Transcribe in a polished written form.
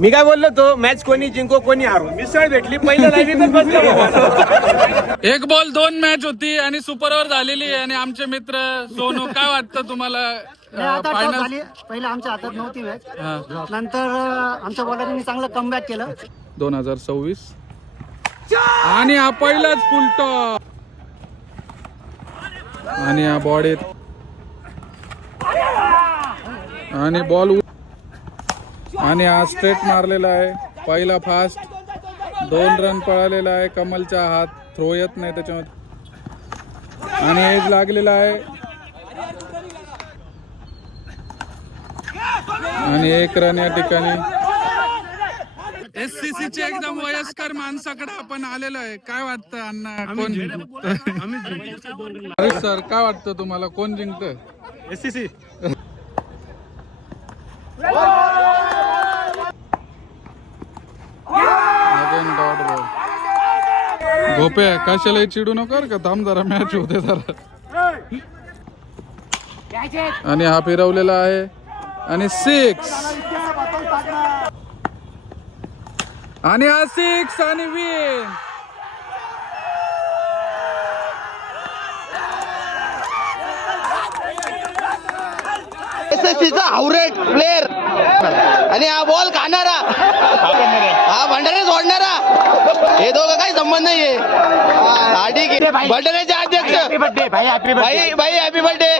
मी काय बोललो तो मॅच कोणी जिंको कोणी हारो, मिसळ भेटली पहिलं लाईव्ह पण बसलो. एक बॉल 2 मॅच होती आणि सुपर ओव्हर झालेली आहे. आणि आमचे मित्र सोनू, काय वाटतं तुम्हाला? आता टॉप फायनल झाली. पहिलं आमच्या हातात नव्हती मॅच, नंतर आमच्या बॉलरनी चांगलं कमबॅक केलं. 2026 आणि हा पहिलाच फुल टॉप आणि हा बॉडीत आणि बॉल आणि हा स्ट्रेट मारलेला आहे. पहिला फास्ट 2 रन पळालेला आहे. कमलचा हात थ्रो येत नाही त्याच्यामध्ये आणि एज लागलेला आहे. आणि 1 रन या ठिकाणी. SCC चे एकदम वयस्कर माणसाकडे आपण आलेलो आहे. काय वाटतं अण्णा, कोण अरे सर, काय वाटतं तुम्हाला, कोण जिंकतं? SCC again dot ball. Gopya, कशाला चिडू नका का, थांब जरा, मॅच होते जरा. आणि हा फिरवलेला आहे आणि 6 आणि हा 6 आणि विन. SSCचा हावरेट प्लेअर आणि हा बॉल खाणारा, हा भंडारे सोडणारा, हे दोघं काही संबंध नाहीये. हा ठीक आहे. भंडाऱ्याचे अध्यक्ष भाई हॅपी बर्थडे.